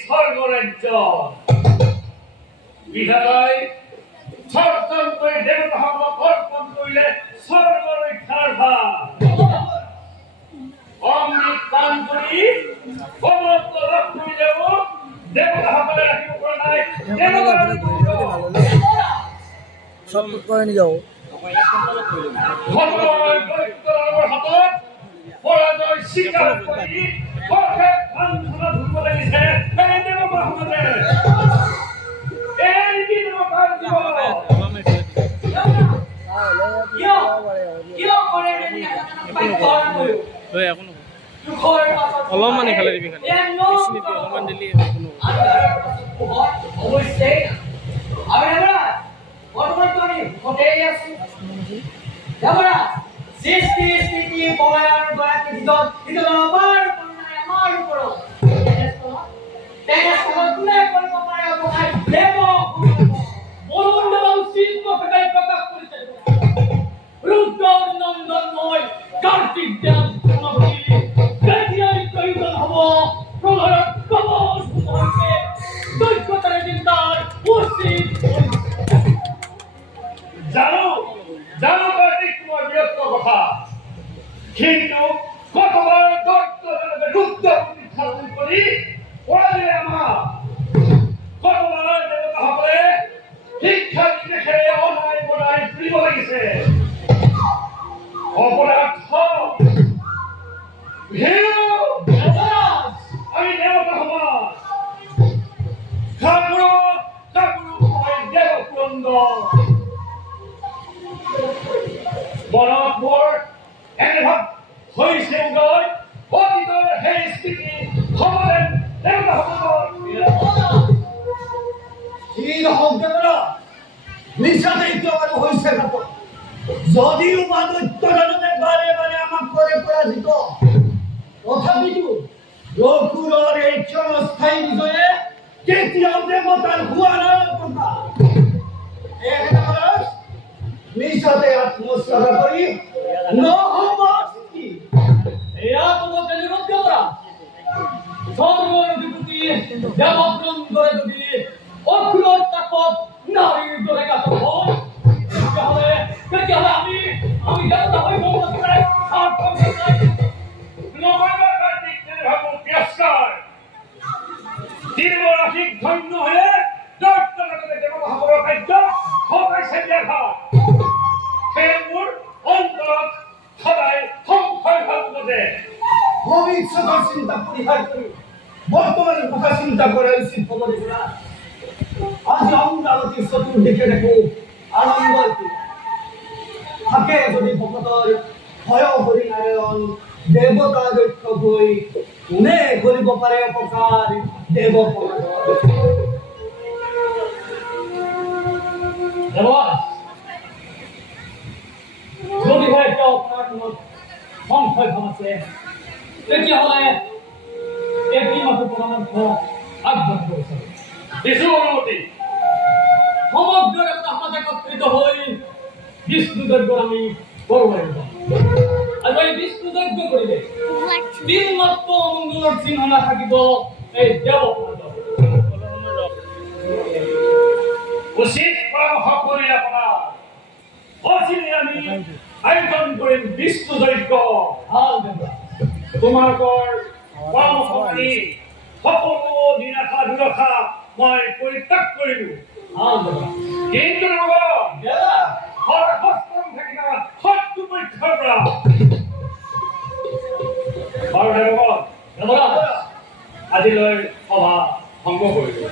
স্বৰ্গৰাজ্য বিধাতাই সৰ্জন কৰে দেবতাসকলক অৰ্পণ কৰিলে স্বৰ্গ ৰক্ষাৰ ভাৰ অমৃত পান কৰি সমস্ত লক্ষ্মী দেৱ দেৱতাসকলে ৰাখিব পৰা নাই সব কৰে নিয়ে যাও হাতত পৰাজয় স্বীকাৰ কৰি অশেষ বান্ধনা ধৰিব লাগিছে এই দেৱতাসকলে এই দিনৰ অলপমান ইফালে দিবি খালি অলপমান দিলি অৱশ্যেই সৃষ্টি স্থিতি পলায়ন গৰাকী আমাৰ ওপৰত কোনে কৰিব পাৰে অপকাৰ দেৱ মনোমণ্ডল শিল্প ফেটাই প্ৰকাশ কৰিছে ৰুদ্ৰৰ নন্দনময় কাৰ্তিক দেৱ যেতিয়াই প্ৰয়োজন হ'ব প্ৰলয়ত কবচ হৈছে দৈত্যতাৰে চিন্তাৰ উচিত জানো কাৰ্তিক তোমাৰ বীৰত্বৰ কথা কিন্তু কতবাৰ দৈত্যজনকে ৰুদ্ৰ প্ৰতিষ্ঠাপন কৰি পৰাজয় আমাৰ কতবাৰ দেৱতাসকলে শিক্ষা নিৰ্দেশেৰে অনাই বনাই ফুৰিব লাগিছে অপৰাধ আমি দেৱতা সমাজ খাগুৰু দেৱকুণ্ড মনত মোৰ এনেভাৱ হৈছে উদয় অতীতৰ সেই স্থিতি সমানে দেৱতাসকলৰ যদিও বা দৈত্যজনে বাৰে বাৰে আমাক কৰে পৰাজিত তথাপিতো ৰঘুৰৰ এই ক্ষণস্থায়ী বিজয়ে কেতিয়াও দেৱতাৰ হোৱা নাই কথা নিশাতে আত্মস্থান কৰি নহব এয়া তোমাক নিৰোধ কৰা সৰ্বৰূপী দেৱপ্ৰন্দৰে যদি অখুৰৰ তাকত নাৰীৰ দৰে গাত হয় তেতিয়াহ'লে আমি দেৱতা হৈ গম নাই তিনিগৰাকীক ধন্য হয়ে দৈত্যজগতে দেৱতাসকলৰ কাৰ্য সদায় দিয়া ঘাট সেই মোৰ অন্তৰত সদায় সংশয় ভাৱ বজে ভৱিষ্যতৰ চিন্তা পৰিহাৰ কৰি বৰ্তমানৰ কথা চিন্তা কৰা উচিত হ'ব লাগিব আজি অমৰাৱতীৰ চতুৰ্দিশে দেখো আনন্দৰ থাকে যদি ভকতৰ ভয় হৰি নাৰায়ণ দেৱতা দক্ষ হৈ কোনে কৰিব পাৰে অপকাৰ দেৱ যদি হয় তেওঁ আপোনাৰ মনত সংশয় ভাৱ আছে তেতিয়াহ'লে এটি মাত্ৰ পৰামৰ্শ আগবঢ়াব বিচাৰোঁ দিছো অনুমতি সমগ্ৰ দেৱতা সমাজ একত্ৰিত হৈ বিষ্ণু যজ্ঞৰ আমি কৰিব লাগিব আৰু এই বিষ্ণু যজ্ঞ কৰিলে তিনিমাত্ৰ অমংগলৰ চিহ্ন নাথাকিব এই দেৱ উচিত পৰামৰ্শ কৰি আপোনাৰ অচিনে আমি আয়োজন কৰিম বিষ্ণু যজ্ঞ ভাল দেৱতা তোমালোকৰ পৰামৰ্শ কৰি সকলো নিৰাশা দুৰাশা মই পৰিত্যাগ কৰিলো ভাল দেৱতা কিন্তু থাকিবা শত্ৰু পৰীক্ষাৰ পৰা বাৰু দেৱত আজিলৈ সভা ভংগ কৰিলো